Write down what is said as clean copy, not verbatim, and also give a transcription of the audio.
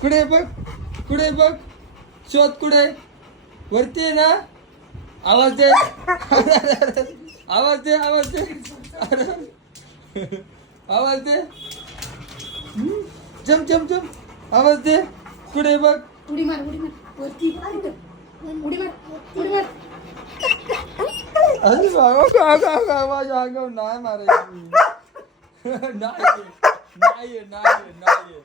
कुठे बघ, कुठे बघ, शोध कुठे, वरती आहे ना? आवाज दे, आवाज दे, आवाज दे, आवाज दे, जम जम जम, आवाज दे, कुठे बघ. उडी मार वरती उडी मार अरे बाबा माझ्या अंगावर नाही मारायची. नाही नाही नाही नाही